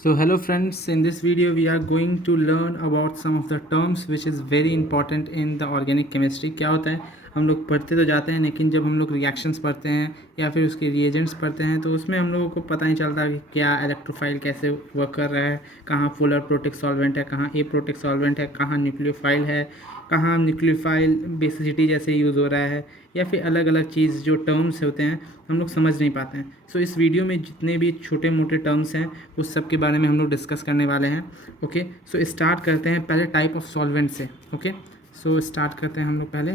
So hello friends, in this video we are going to learn about some of the terms which is very important in the organic chemistry। क्या होता है, हम लोग पढ़ते तो जाते हैं लेकिन जब हम लोग रिएक्शंस पढ़ते हैं या फिर उसके रिएजेंट्स पढ़ते हैं तो उसमें हम लोगों को पता नहीं चलता कि क्या इलेक्ट्रोफाइल कैसे वर्क कर रहा है, कहाँ पोलर प्रोटिक सॉल्वेंट है, कहाँ ए प्रोटिक सॉल्वेंट है, कहाँ न्यूक्लियोफाइल है, कहाँ न्यूक्लियोफाइल बेसिसिटी जैसे यूज़ हो रहा है, या फिर अलग अलग चीज़ जो टर्म्स होते हैं हम लोग समझ नहीं पाते हैं। सो इस वीडियो में जितने भी छोटे मोटे टर्म्स हैं उस सब के बारे में हम लोग डिस्कस करने वाले हैं। ओके, सो स्टार्ट करते हैं पहले टाइप ऑफ सॉल्वेंट से। ओके, सो स्टार्ट करते हैं हम लोग पहले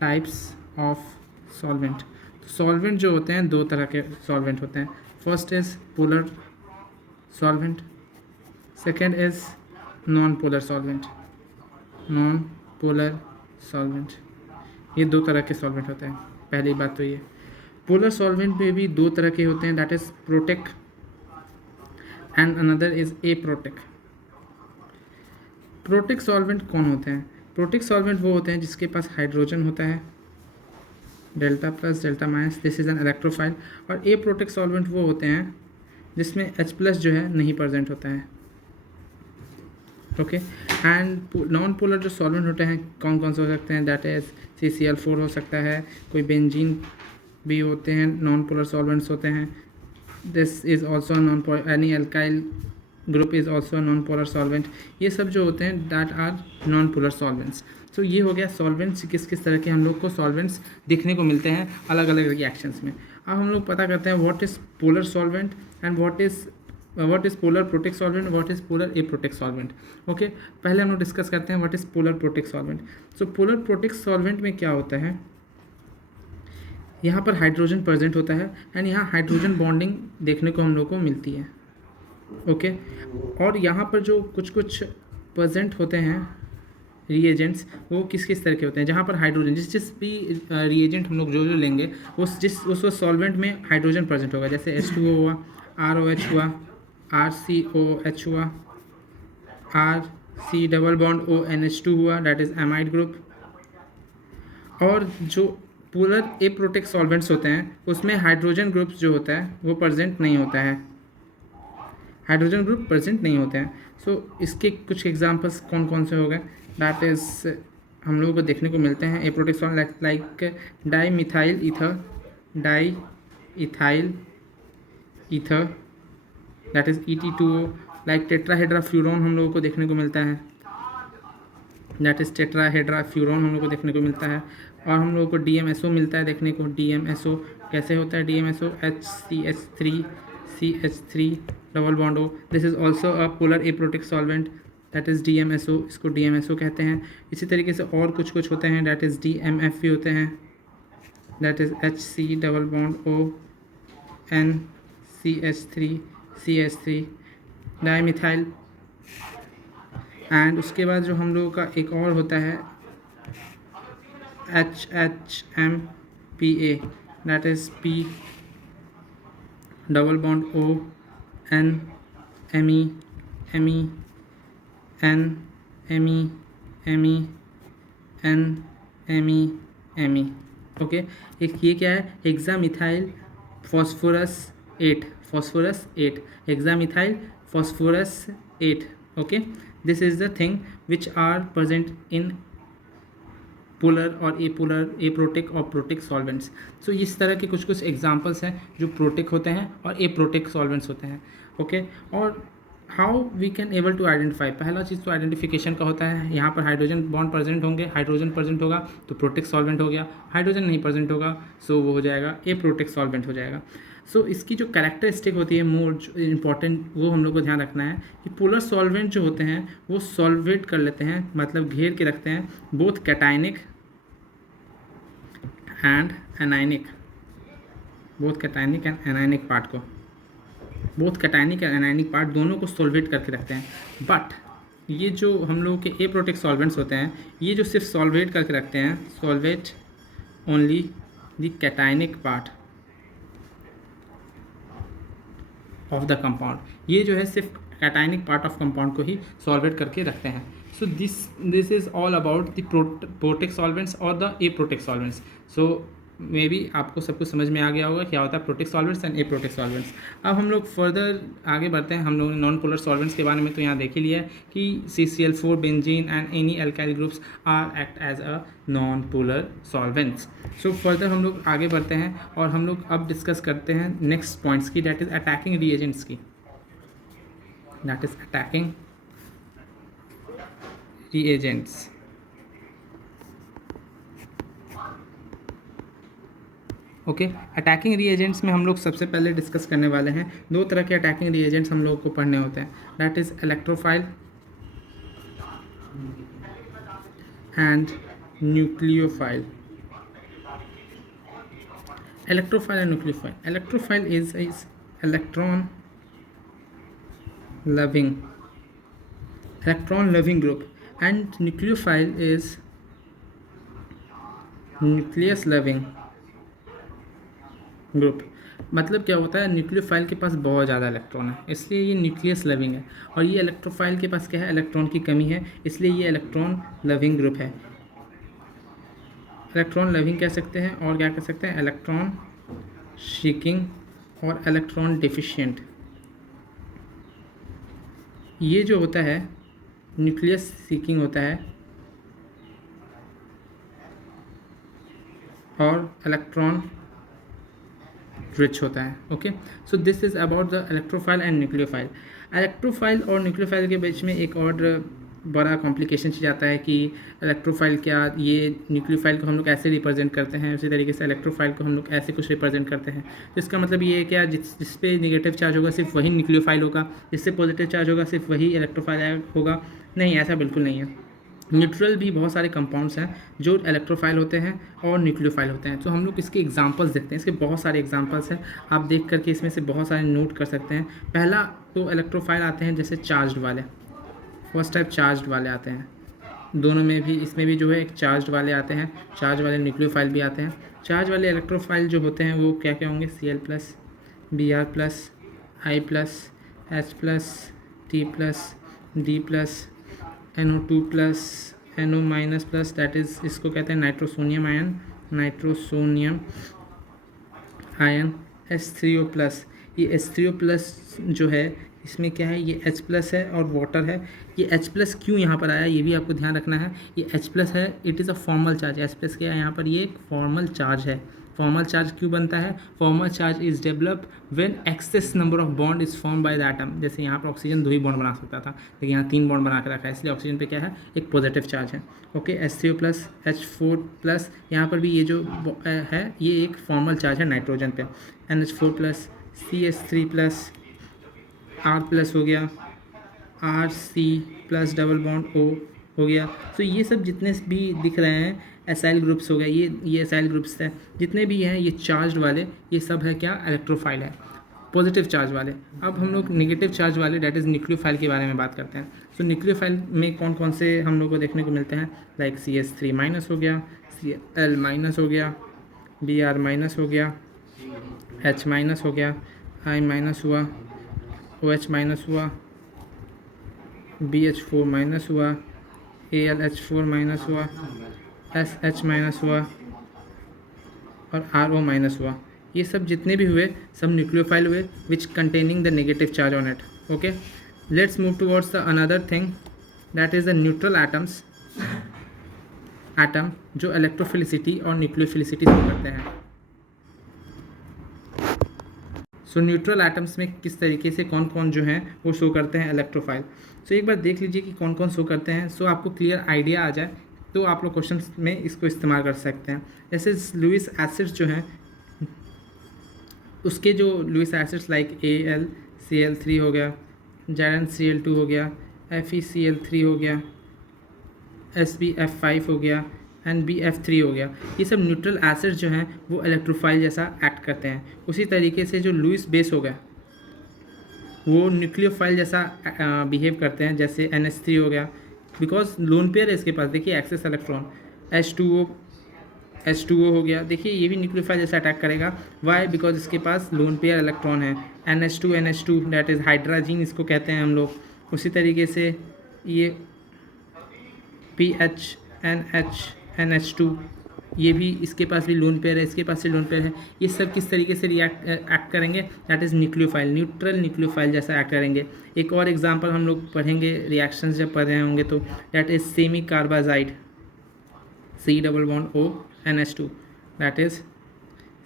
टाइप्स ऑफ सॉल्वेंट। तो सॉल्वेंट जो होते हैं दो तरह के सॉल्वेंट होते हैं। First is polar solvent, second is non polar solvent. Non polar solvent, ये दो तरह के सॉल्वेंट होते हैं। पहली बात तो ये पोलर सॉल्वेंट में भी दो तरह के होते हैं, that is protic and another is a protic. Protic solvent कौन होते हैं? प्रोटिक सॉल्वेंट वो होते हैं जिसके पास हाइड्रोजन होता है, delta plus delta minus, this is an electrophile. और ए प्रोटिक सॉल्वेंट वो होते हैं जिसमें H प्लस जो है नहीं प्रेजेंट होता है। ओके, एंड नॉन पोलर जो सॉल्वेंट होते हैं कौन कौन से हो सकते हैं? दैट इज़ CCl4 हो सकता है, कोई बेंजीन भी होते हैं, नॉन पोलर सॉल्वेंट्स होते हैं। This is also non polar, any alkyl group is also non polar solvent. ये सब जो होते हैं that are non polar solvents. So ये हो गया सॉल्वेंट्स, किस किस तरह के हम लोग को सॉल्वेंट्स देखने को मिलते हैं अलग अलग रिएक्शंस में। अब हम लोग पता करते हैं what is polar solvent and what is polar protic solvent, what is polar aprotic solvent. Okay, पहले हम लोग डिस्कस करते हैं what is polar protic solvent. So polar protic solvent में क्या होता है, यहाँ पर हाइड्रोजन प्रेजेंट होता है एंड यहाँ हाइड्रोजन बॉन्डिंग देखने को हम लोग को मिलती है। ओके, और यहाँ पर जो कुछ कुछ प्रेजेंट होते हैं रिएजेंट्स, वो किस किस तरह के होते हैं? जहाँ पर हाइड्रोजन, जिस भी रिएजेंट हम लोग जो लेंगे उस सॉल्वेंट में हाइड्रोजन प्रेजेंट होगा, जैसे H2O हुआ, ROH हुआ, RCOH हुआ, RC डबल बॉन्ड ONH2 हुआ, दैट इज़ एमाइड ग्रुप। और जो पोलर एप्रोटिक सॉल्वेंट्स होते हैं उसमें हाइड्रोजन ग्रुप्स जो होता है वो प्रेजेंट नहीं होता है, हाइड्रोजन ग्रुप प्रेजेंट नहीं होते हैं। सो इसके कुछ एग्जांपल्स कौन कौन से हो गए? दैट इज़ हम लोगों को देखने को मिलते हैं aprotic solvent like dimethyl ether, diethyl ether, that is ET2O। Like tetrahydrofuran हम लोगों को देखने को मिलता है, दैट इज़ टेट्राहेड्राफ्यूरॉन हम लोग को देखने को मिलता है। और हम लोगों को DMSO मिलता है देखने को। DMSO कैसे होता है? DMSO HCH3CH3 double bond O, this is also a polar aprotic solvent, that is DMSO, इसको DMSO कहते हैं। इसी तरीके से और कुछ कुछ होते हैं, दैट इज़ DMF भी होते हैं, that is HC double bond ON CH3CH3 dimethyl. And उसके बाद जो हम लोगों का एक और होता है HHMPA, that is P double bond O N ME ME N ME ME N ME ME। Okay, एक ये क्या है? Hexamethyl phosphorus 8, phosphorus 8, hexamethyl phosphorus 8। Okay, this is the thing which are present in polar और aprotic और protic solvents. So इस तरह के कुछ कुछ एग्जांपल्स हैं जो प्रोटिक होते हैं और एप्रोटिक सॉल्वेंट्स होते हैं। ओके, और how we can able to identify, पहला चीज़ तो आइडेंटिफिकेशन का होता है। यहाँ पर हाइड्रोजन बॉन्ड प्रेजेंट होंगे, हाइड्रोजन प्रेजेंट होगा तो प्रोटिक सॉल्वेंट हो गया, हाइड्रोजन नहीं प्रेजेंट होगा सो वो हो जाएगा एप्रोटिक सॉल्वेंट हो जाएगा। सो इसकी जो कैरेक्टरिस्टिक होती है मोर इंपॉर्टेंट, वो हम लोग को ध्यान रखना है कि पोलर सॉल्वेंट जो होते हैं वो सॉल्वेट कर लेते हैं, मतलब घेर के रखते हैं both cationic and anionic, both cationic and anionic part को, both cationic and anionic part दोनों को सॉल्वेट करके रखते हैं। बट ये जो हम लोगों के एप्रोटिक सॉल्वेंट्स होते हैं ये जो सिर्फ सॉल्वेट करके रखते हैं, solvate only the cationic part of the compound, ये जो है सिर्फ कैटाइनिक पार्ट ऑफ कंपाउंड को ही सॉल्वेट करके रखते हैं। So this is all about the protic solvents और द एप्रोटिक सॉल्वेंट्स। सो मे भी आपको सब कुछ समझ में आ गया होगा क्या होता है protic solvents and aprotic solvents. अब हम लोग फर्दर आगे बढ़ते हैं। हम लोगों ने नॉन पोलर सॉल्वेंट्स के बारे में तो यहाँ देख ही लिया है कि CCl4 benzene and any alkyl groups are act as a non polar solvents. So further हम लोग आगे बढ़ते हैं और हम लोग अब डिस्कस करते हैं नेक्स्ट पॉइंट्स की, दैट इज अटैकिंग रिएजेंट्स की, that is attacking reagents। Okay, attacking reagents में हम लोग सबसे पहले डिस्कस करने वाले हैं दो तरह के अटैकिंग रिएजेंट्स हम लोगों को पढ़ने होते हैं, that is electrophile and nucleophile. Electrophile and nucleophile, electrophile is electron loving group and nucleophile is nucleus loving group। मतलब क्या होता है, न्यूक्लियोफाइल के पास बहुत ज़्यादा इलेक्ट्रॉन है इसलिए ये न्यूक्लियस लविंग है, और ये इलेक्ट्रोफाइल के पास क्या है, इलेक्ट्रॉन की कमी है इसलिए ये इलेक्ट्रॉन लविंग ग्रुप है। इलेक्ट्रॉन लविंग कह सकते हैं और क्या कह सकते हैं, इलेक्ट्रॉन सीकिंग और इलेक्ट्रॉन डिफिशिएंट। ये जो होता है न्यूक्लियस सीकिंग होता है और इलेक्ट्रॉन रिच होता है। Okay, so this is about the electrophile and nucleophile. Electrophile और न्यूक्लियोफाइल के बीच में एक और बड़ा कॉम्प्लिकेशन चीज़ आता है कि इलेक्ट्रोफाइल क्या, ये न्यूक्लियोफाइल को हम लोग ऐसे रिप्रेजेंट करते हैं, उसी तरीके से इलेक्ट्रोफाइल को हम लोग ऐसे कुछ रिप्रेजेंट करते हैं। तो इसका मतलब ये है क्या, जिस पे नेगेटिव चार्ज होगा सिर्फ वही न्यूक्लियोफाइल होगा, जिससे पॉजिटिव चार्ज होगा सिर्फ वही इलेक्ट्रोफाइल होगा? नहीं, ऐसा बिल्कुल नहीं है। न्यूट्रल भी बहुत सारे कंपाउंड्स हैं जो इलेक्ट्रोफाइल होते हैं और न्यूक्लियोफाइल होते हैं। तो हम लोग इसके एग्जांपल्स देखते हैं, इसके बहुत सारे एग्जांपल्स हैं, आप देख करके इसमें से बहुत सारे नोट कर सकते हैं। पहला तो इलेक्ट्रोफाइल आते हैं जैसे चार्ज्ड वाले, फर्स्ट टाइप चार्ज्ड वाले आते हैं, दोनों में भी, इसमें भी जो है एक चार्ज्ड वाले आते हैं, चार्ज वाले न्यूक्लियोफाइल भी आते हैं। चार्ज वाले इलेक्ट्रोफाइल जो होते हैं वो क्या क्या होंगे, Cl+, Br+, I+, H+, T+, D+, NO2+, NO-+, that is, इसको कहते हैं नाइट्रोसोनियम आयन, H3O+। ये H3O+ जो है इसमें क्या है, ये H+ है और वाटर है। ये H+ क्यों यहाँ पर आया ये भी आपको ध्यान रखना है। ये H+ है, it is a formal charge. H+ क्या है यहाँ पर, ये एक फॉर्मल चार्ज है। फॉर्मल चार्ज क्यों बनता है, formal charge is develop when excess number of bond is form by the atom. जैसे यहाँ पर ऑक्सीजन 2 ही बॉन्ड बना सकता था, लेकिन यहाँ 3 बॉन्ड बना के रखा है, इसलिए ऑक्सीजन पे क्या है, एक पॉजिटिव चार्ज है। ओके, H3O+, H4+, यहाँ पर भी ये जो है ये एक फॉर्मल चार्ज है नाइट्रोजन पे। NH4+, CH3+, R+ हो गया, RC+ डबल बॉन्ड O हो गया। तो ये सब जितने भी दिख रहे हैं एसाइल ग्रुप्स हो गए, ये एसाइल ग्रुप्स हैं, जितने भी हैं ये चार्ज वाले, ये सब है क्या, इलेक्ट्रोफाइल है, पॉजिटिव चार्ज वाले। अब हम लोग नेगेटिव चार्ज वाले दैट इज़ न्यूक्लियोफाइल के बारे में बात करते हैं। सो न्यूक्लियोफाइल में कौन कौन से हम लोग को देखने को मिलते हैं, लाइक CH3- हो गया, Cl- हो गया, Br- हो गया, H- हो गया, I- हुआ, OH- हुआ, BH4- हुआ, AlH4- हुआ, SH- हुआ और RO- हुआ। ये सब जितने भी हुए सब न्यूक्लियोफाइल हुए which containing the negative charge on it. Okay, let's move towards the another thing that is the neutral atom जो इलेक्ट्रोफिलिसिटी और न्यूक्लियोफिलिसिटी शो करते हैं। सो न्यूट्रल एटम्स में किस तरीके से कौन कौन जो हैं वो शो करते हैं इलेक्ट्रोफाइल। सो एक बार देख लीजिए कि कौन कौन शो करते हैं, सो आपको क्लियर आइडिया आ जाए तो आप लोग क्वेश्चन में इसको इस्तेमाल कर सकते हैं। जैसे लुईस एसिड्स जो हैं, उसके जो लुईस एसिड्स लाइक AlCl3 हो गया, ZnCl2 हो गया, FeCl3 हो गया, SbF5 हो गया एंड BF3 हो गया, ये सब न्यूट्रल एसिड्स जो हैं वो इलेक्ट्रोफाइल जैसा एक्ट करते हैं। उसी तरीके से जो लुईस बेस हो गया वो न्यूक्लियोफाइल जैसा बिहेव करते हैं, जैसे NH3 हो गया, बिकॉज लोन पेयर है इसके पास, देखिए एक्सेस इलेक्ट्रॉन। H2O हो गया, देखिए ये भी न्यूक्लियोफाइल जैसा अटैक करेगा। वाई, बिकॉज इसके पास लोन पेयर इलेक्ट्रॉन है। NH2 दैट इज़ हाइड्राजीन इसको कहते हैं हम लोग। उसी तरीके से ये PH NH NH2 ये भी, इसके पास भी लोन पेयर है, इसके पास भी लोन पेयर है, ये सब किस तरीके से एक्ट करेंगे, that is nucleophile, neutral nucleophile जैसा एक्ट करेंगे। एक और एग्जांपल हम लोग पढ़ेंगे रिएक्शंस जब पढ़ रहे होंगे तो, that is semicarbazide, C+O NH2, that is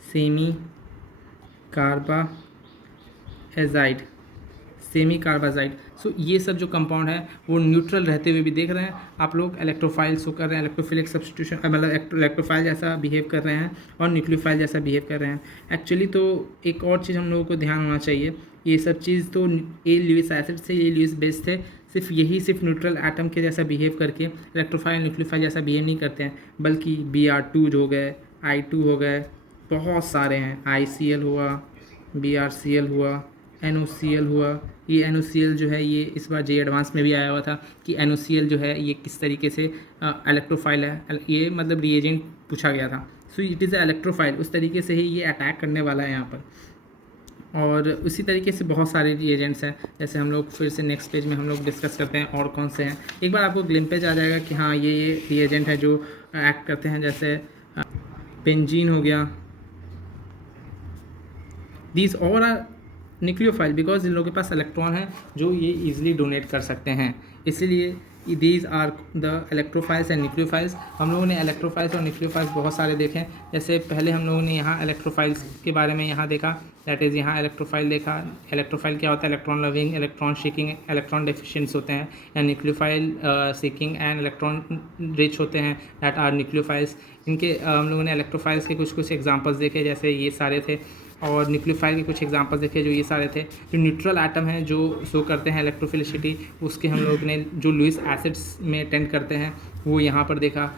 semicarbazide, semicarbazide. So ये सब जो कंपाउंड है वो न्यूट्रल रहते हुए भी देख रहे हैं आप लोग, इलेक्ट्रोफाइल शो कर रहे हैं, इलेक्ट्रोफिलिक सब्स्टिट्यूशन मतलब इलेक्ट्रोफाइल जैसा बिहेव कर रहे हैं और न्यूक्लियोफाइल जैसा बिहेव कर रहे हैं। एक्चुअली तो एक और चीज़ हम लोगों को ध्यान होना चाहिए, ये सब चीज़ तो ए ल्यूइस एसिड से, ये ल्यूइस बेस थे, सिर्फ न्यूट्रल एटम के जैसा बिहेव करके इलेक्ट्रोफाइल न्यूक्लियोफाइल जैसा बिहेव नहीं करते हैं, बल्कि Br2 हो गए, I2 हो गए, बहुत सारे हैं, ICl हुआ, BrCl हुआ, NOCl हुआ। ये NOCl जो है ये इस बार JEE में भी आया हुआ था कि NOCl जो है ये किस तरीके से इलेक्ट्रोफाइल है, ये मतलब रिएजेंट पूछा गया था। सो इट इज़ इलेक्ट्रोफाइल, उस तरीके से ही ये अटैक करने वाला है यहाँ पर। और उसी तरीके से बहुत सारे रिएजेंट्स हैं, जैसे हम लोग फिर से नेक्स्ट पेज में हम लोग डिस्कस करते हैं और कौन से हैं। एक बार आपको ग्लिम्पेज आ जाएगा कि हाँ ये रिएजेंट है जो एक्ट करते हैं, जैसे बेंजीन हो गया, these all are nucleophile because इन लोगों के पास इलेक्ट्रॉन है जो ये ईजिली डोनेट कर सकते हैं, इसीलिए these are the electrophiles and nucleophiles. हम लोगों ने इलेक्ट्रोफाइल्स और न्यूक्लियोफाइल्स बहुत सारे देखे हैं। जैसे पहले हम लोगों ने यहाँ इलेक्ट्रोफाइल्स के बारे में यहाँ देखा, दैट इज़ यहाँ इलेक्ट्रोफाइल देखा। इलेक्ट्रोफाइल क्या होता है, electron loving, electron seeking, electron deficients होते हैं, या nucleophile seeking and electron rich होते हैं, दैट आर न्यूक्लियोफाइल्स। इनके हम लोगों ने इलेक्ट्रोफाइल्स के कुछ एग्जाम्पल्स देखे, जैसे ये सारे थे, और न्यूक्लियोफाइल के कुछ एग्जांपल्स देखे जो ये सारे थे। जो न्यूट्रल एटम हैं जो शो करते हैं इलेक्ट्रोफिलिसिटी, उसके हम लोग ने जो लुईस एसिड्स में टेंड करते हैं वो यहाँ पर देखा।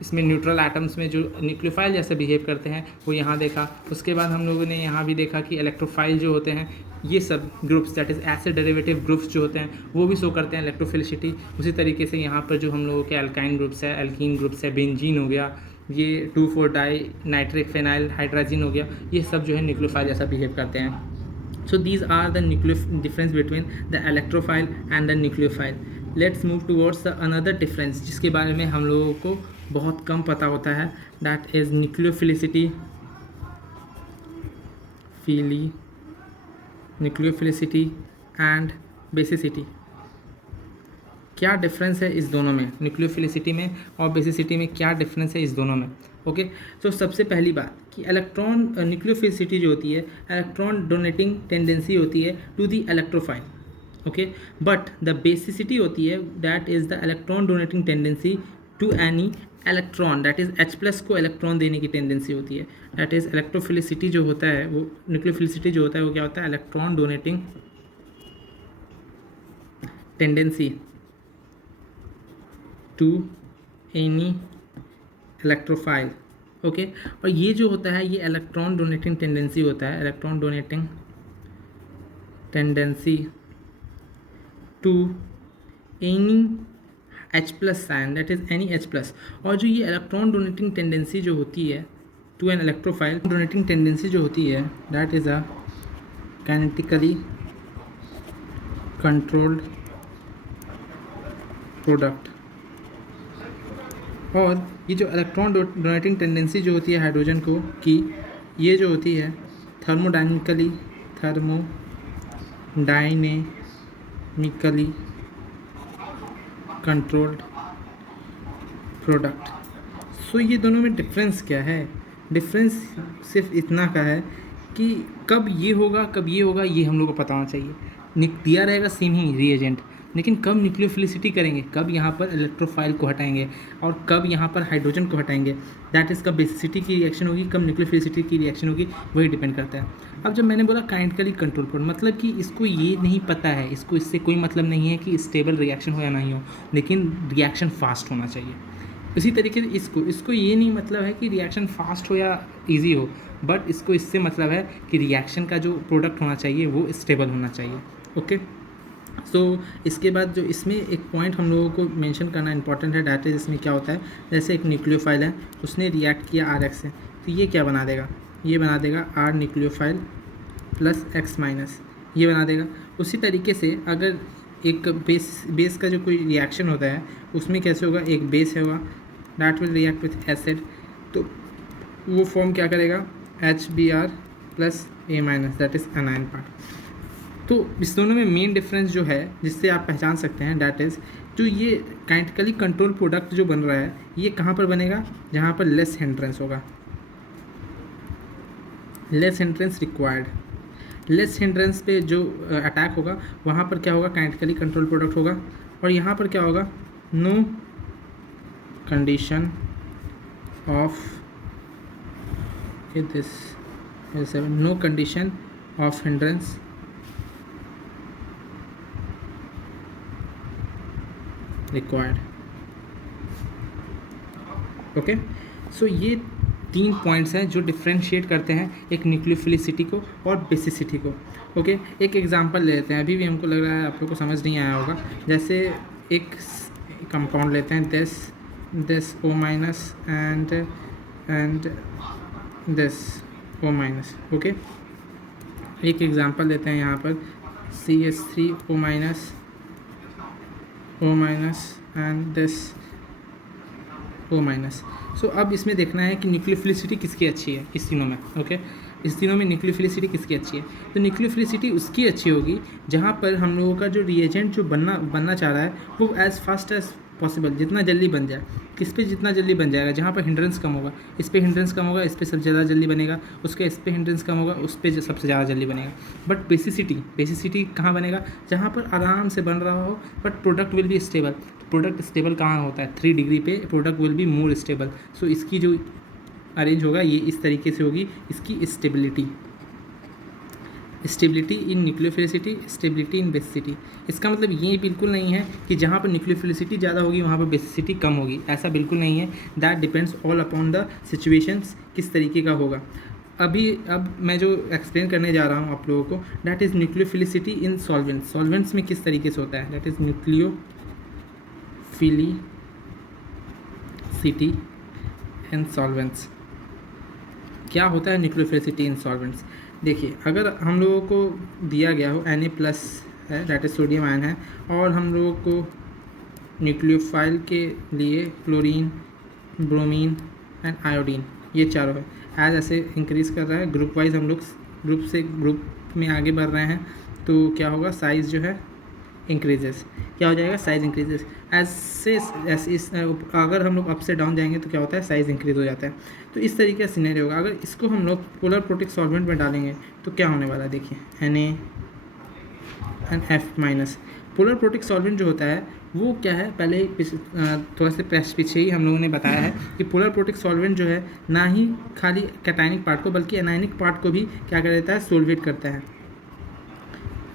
इसमें न्यूट्रल एटम्स में जो न्यूक्लियोफाइल जैसे बिहेव करते हैं वो यहाँ देखा। उसके बाद हम लोगों ने यहाँ भी देखा कि इलेक्ट्रोफाइल जो होते हैं ये सब groups, that is acid derivative groups जो होते हैं वो भी शो करते हैं इलेक्ट्रोफिलिसिटी। उसी तरीके से यहाँ पर जो हम लोगों के अल्काइन ग्रुप्स है, एल्कीन ग्रुप्स है, बेंजीन हो गया, ये 2,4-डाई नाइट्रिक फेनाइल हाइड्राजीन हो गया, ये सब जो है न्यूक्लियोफाइल जैसा बिहेव करते हैं। So these are the difference between the electrophile and the nucleophile. Let's move towards the another difference जिसके बारे में हम लोगों को बहुत कम पता होता है, that is nucleophilicity and basicity. क्या डिफरेंस है इस दोनों में, न्यूक्लियोफिलिसिटी में और बेसिसिटी में क्या डिफरेंस है इस दोनों में। ओके, तो सबसे पहली बात कि इलेक्ट्रॉन न्यूक्लियोफिलिसिटी जो होती है इलेक्ट्रॉन डोनेटिंग टेंडेंसी होती है to the electrophile, okay, but the basicity होती है that is the electron donating tendency to any electron, that is H+ को इलेक्ट्रॉन देने की टेंडेंसी होती है। दैट इज़ इलेक्ट्रोफिलिसिटी जो होता है वो, न्यूक्लियोफिलिसिटी जो होता है वो क्या होता है, electron donating tendency to any electrophile, okay. और ये जो होता है ये इलेक्ट्रॉन डोनेटिंग टेंडेंसी होता है, electron donating tendency to any H+ sign, that is any H+। और जो ये इलेक्ट्रॉन डोनेटिंग टेंडेंसी जो होती है to an electrophile, donating tendency जो होती है that is a kinetically controlled product. और ये जो इलेक्ट्रॉन डोनेटिंग टेंडेंसी जो होती है हाइड्रोजन को की, ये जो होती है थर्मोडायनेमिकली कंट्रोल्ड प्रोडक्ट। सो ये दोनों में डिफरेंस क्या है, डिफरेंस सिर्फ इतना का है कि कब ये होगा कब ये होगा ये हम लोग को पता होना चाहिए। दिया रहेगा सेम ही रिएजेंट, लेकिन कब न्यूक्लियोफिलिसिटी करेंगे, कब यहाँ पर इलेक्ट्रोफाइल को हटाएंगे और कब यहाँ पर हाइड्रोजन को हटाएंगे, दैट इज़ कब बेसिसिटी की रिएक्शन होगी, कब न्यूक्लियोफिलिसिटी की रिएक्शन होगी, वही डिपेंड करता है। अब जब मैंने बोला काइनेटिकली कंट्रोल पर, मतलब कि इसको ये नहीं पता है, इसको इससे कोई मतलब नहीं है कि स्टेबल रिएक्शन हो या नहीं हो, लेकिन रिएक्शन फास्ट होना चाहिए। इसी तरीके से इसको ये नहीं मतलब है कि रिएक्शन फास्ट हो या ईजी हो, बट इसको इससे मतलब है कि रिएक्शन का जो प्रोडक्ट होना चाहिए वो स्टेबल होना चाहिए, ओके। सो इसके बाद जो इसमें एक पॉइंट हम लोगों को मेंशन करना इंपॉर्टेंट है, दैट इज़ इसमें क्या होता है, जैसे एक न्यूक्लियोफाइल है उसने रिएक्ट किया RX से, तो ये क्या बना देगा, ये बना देगा R न्यूक्लियोफाइल प्लस X-, ये बना देगा। उसी तरीके से अगर एक बेस का जो कोई रिएक्शन होता है उसमें कैसे होगा, एक बेस होगा that will react with acid, तो वो फॉर्म क्या करेगा, HBr plus A minus, that is A9 part. तो इस दोनों में मेन डिफरेंस जो है जिससे आप पहचान सकते हैं, डैट इज़ जो ये काइनेटिकली कंट्रोल प्रोडक्ट जो बन रहा है ये कहाँ पर बनेगा, जहाँ पर लेस हिंड्रेंस होगा, less hindrance required. Less hindrance पे जो अटैक होगा वहाँ पर क्या होगा, काइनेटिकली कंट्रोल प्रोडक्ट होगा। और यहाँ पर क्या होगा, no condition of this, no condition of hindrance required. Okay, so ये 3 पॉइंट्स हैं जो डिफ्रेंशिएट करते हैं एक न्यूक्लियोफिलिसिटी को और बेसिसिटी को। ओके, एक एग्जांपल ले लेते हैं, अभी भी हमको लग रहा है आप लोग को समझ नहीं आया होगा। जैसे एक कंपाउंड लेते हैं, this O minus and this O minus. Okay, एक एग्जांपल लेते हैं यहाँ पर CH3O minus and this O minus. So अब इसमें देखना है कि न्यूक्लियोफिलिसिटी किसकी अच्छी है इस तीनों में। ओके, इस तीनों में न्यूक्लियोफिलिसिटी किसकी अच्छी है, तो न्यूक्लियोफिलिसिटी उसकी अच्छी होगी जहाँ पर हम लोगों का जो रिएजेंट जो बनना चाह रहा है वो एज़ फास्ट एज़ पॉसिबल जितना जल्दी बन जाए। किस पे जितना जल्दी बन जाएगा, जहाँ पर हिंड्रेंस कम होगा इस पे हिंड्रेंस कम होगा, इस पे सबसे ज़्यादा जल्दी बनेगा, उसके इस पे हिंड्रेंस कम होगा उस पे सबसे ज़्यादा जल्दी बनेगा। बट बेसिसिटी कहाँ बनेगा, जहाँ पर आराम से बन रहा हो but product will be stable. Product stable कहाँ होता है, 3 डिग्री पे product will be more stable. So इसकी जो अरेंज होगा ये इस तरीके से होगी, इसकी stability in nucleophilicity, stability in basicity. इसका मतलब ये बिल्कुल नहीं है कि जहाँ पर न्यूक्लियोफिलिसिटी ज़्यादा होगी वहाँ पर बेसिसिटी कम होगी, ऐसा बिल्कुल नहीं है। That depends all upon the situations, किस तरीके का होगा। अब मैं जो एक्सप्लेन करने जा रहा हूँ आप लोगों को, that is nucleophilicity in solvents. Solvents में किस तरीके से होता है, that is nucleophilicity in solvents. क्या होता है न्यूक्लियोफिलिसिटी इन सॉल्वेंट्स, देखिए अगर हम लोगों को दिया गया हो Na+ है, दैट इज सोडियम आयन है, और हम लोगों को न्यूक्लियोफाइल के लिए क्लोरीन, ब्रोमीन एंड आयोडीन, ये चारों है। एज ऐसे इंक्रीज़ कर रहा है, ग्रुप वाइज हम लोग ग्रुप में आगे बढ़ रहे हैं, तो क्या होगा, साइज़ जो है इंक्रीजेस। क्या हो जाएगा, साइज़ इंक्रीजेस। ऐसे अगर हम लोग अप से डाउन जाएंगे तो क्या होता है, साइज़ इंक्रीज हो जाता है। तो इस तरीके का सिनेरियो होगा। अगर इसको हम लोग पोलर प्रोटिक सॉल्वेंट में डालेंगे तो क्या होने वाला है, देखिए Na+F-। पोलर प्रोटिक सॉल्वेंट जो होता है वो क्या है, पहले थोड़ा से पीछे ही हम लोगों ने बताया है कि पोलर प्रोटिक सॉल्वेंट जो है ना ही खाली कैटायनिक पार्ट को बल्कि एनायनिक पार्ट को भी क्या कर देता है, सोल्वेट करता है।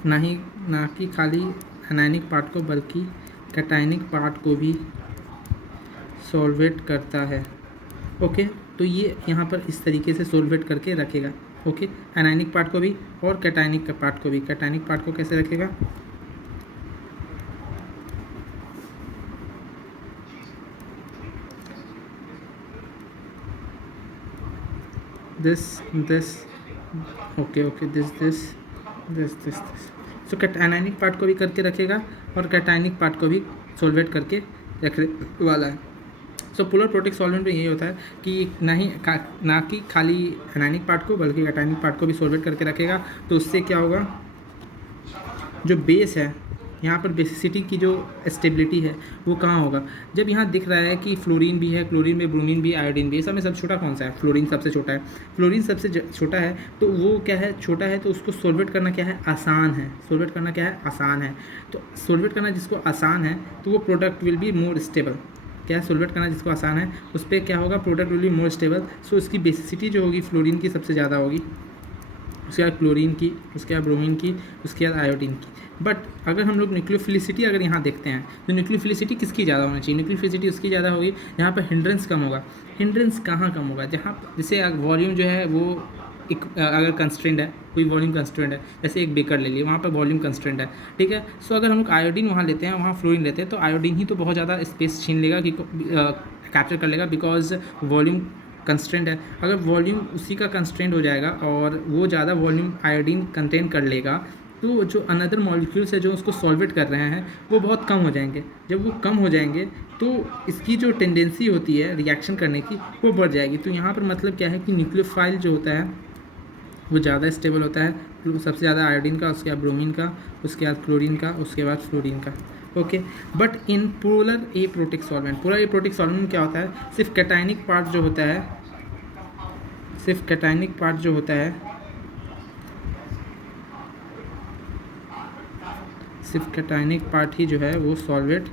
ना कि खाली एनायनिक पार्ट को बल्कि कैटायनिक पार्ट को भी सोल्वेट करता है। ओके, तो ये यहाँ पर इस तरीके से सोल्वेट करके रखेगा। ओके, एनायनिक पार्ट को भी और कैटायनिक पार्ट को भी। कैटायनिक पार्ट को कैसे रखेगा, this okay this. So anionic part को भी करके रखेगा और कैटायनिक पार्ट को भी सोल्वेट करके रखने वाला है। सो पोलर प्रोटिक सॉल्वेंट में यही होता है कि ना कि खाली एनायनिक पार्ट को बल्कि कैटायनिक पार्ट को भी सोल्वेट करके रखेगा। तो उससे क्या होगा, जो बेस है यहाँ पर बेसिसिटी की जो स्टेबिलिटी है वो कहाँ होगा, जब यहाँ दिख रहा है कि फ्लोरीन भी है, क्लोरीन में ब्रोमीन भी, आयोडीन भी, सब में सब छोटा कौन सा है, फ्लोरीन सबसे छोटा है। फ्लोरीन सबसे छोटा है तो वो क्या है, छोटा है, तो उसको सोल्वेट करना क्या है, आसान है। सोल्वेट करना क्या है, आसान है। तो सोल्वेट करना जिसको आसान है तो वो product will be more stable. क्या है, सोल्वेट करना जिसको आसान है उस पर क्या होगा, product will be more stable. So उसकी बेसिसिटी जो होगी फ्लोरीन की सबसे ज़्यादा होगी, उसके बाद क्लोरीन की, उसके बाद ब्रोमीन की, उसके बाद आयोडीन की। बट अगर हम लोग न्यूक्लियोफिलिसिटी अगर यहाँ देखते हैं तो न्यूक्लियोफिलिसिटी किसकी ज़्यादा होनी चाहिए, न्यूक्लियोफिलिसिटी उसकी ज़्यादा होगी जहाँ पर हिंड्रेंस कम होगा। हिंड्रेंस कहाँ कम होगा, जहाँ जैसे वॉल्यूम जो है वो अगर कंस्ट्रेंट है, कोई वॉल्यूम कंस्ट्रेंट है, जैसे एक बेकर ले लिए, वहाँ पर वॉल्यूम कंस्ट्रेंट है, ठीक है। सो अगर हम लोग आयोडीन वहाँ लेते हैं, वहाँ फ्लोरीन लेते हैं, तो आयोडीन ही तो बहुत ज़्यादा स्पेस छीन लेगा, कि कैप्चर कर लेगा, बिकॉज वॉल्यूम कंस्ट्रेंट है। अगर वॉल्यूम उसी का कंस्ट्रेंट हो जाएगा और वो ज़्यादा वॉल्यूम आयोडीन कंटेन कर लेगा तो जो अनदर मॉलिक्यूल्स है जो उसको सॉल्वेट कर रहे हैं वो बहुत कम हो जाएंगे। जब वो कम हो जाएंगे तो इसकी जो टेंडेंसी होती है रिएक्शन करने की वो बढ़ जाएगी। तो यहाँ पर मतलब क्या है कि न्यूक्लियोफाइल जो होता है वो ज़्यादा स्टेबल होता है, सबसे ज़्यादा आयोडीन का, उसके बाद ब्रोमीन का, उसके बाद क्लोरीन का, उसके बाद फ्लोरीन का। Okay, but in polar aprotic solvent, polar aprotic solvent में क्या होता है, सिर्फ कैटायनिक पार्ट जो होता है, सिर्फ कैटायनिक पार्ट जो होता है, सिर्फ कैटायनिक पार्ट ही जो है वो सॉल्वेट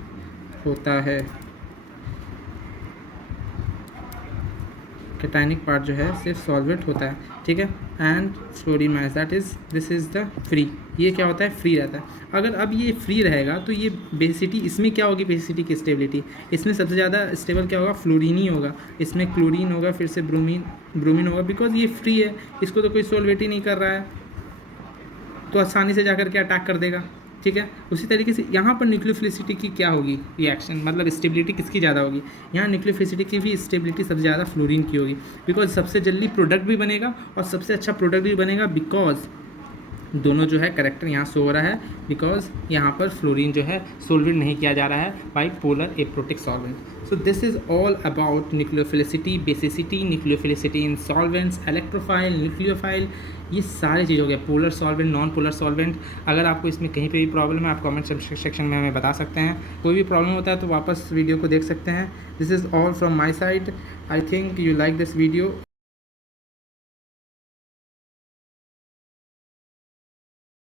होता है। कैटायनिक पार्ट जो है सिर्फ सॉल्वेट होता है, ठीक है। And fluorine minus that is this is the free, ये क्या होता है, फ्री रहता है। अगर अब ये फ्री रहेगा तो ये बेसिसिटी, इसमें क्या होगी बेसिसिटी की स्टेबिलिटी, इसमें सबसे ज़्यादा स्टेबल क्या होगा, फ्लोरीन ही होगा। इसमें क्लोरीन होगा, फिर से ब्रोमीन होगा, बिकॉज ये फ्री है, इसको तो कोई सॉल्वेट ही नहीं कर रहा है, तो आसानी से जाकर के अटैक कर देगा, ठीक है। उसी तरीके से यहाँ पर न्यूक्लियोफिलिसिटी की क्या होगी रिएक्शन, मतलब स्टेबिलिटी किसकी ज़्यादा होगी, यहाँ न्यूक्लियोफिलिसिटी की भी स्टेबिलिटी सबसे ज़्यादा फ्लोरीन की होगी, बिकॉज सबसे जल्दी प्रोडक्ट भी बनेगा और सबसे अच्छा प्रोडक्ट भी बनेगा, बिकॉज दोनों जो है करेक्टर यहाँ शो हो रहा है, बिकॉज यहाँ पर फ्लोरीन जो है सोल्वेट नहीं किया जा रहा है by polar aprotic solvent. So this is all about nucleophilicity, basicity, nucleophilicity in solvents, electrophile, nucleophile, ये सारी चीज़ हो गया, polar solvent, non polar solvent. अगर आपको इसमें कहीं पे भी प्रॉब्लम है आप कमेंट सेक्शन में हमें बता सकते हैं, कोई भी प्रॉब्लम होता है तो वापस वीडियो को देख सकते हैं। This is all from my side, I think you like this video.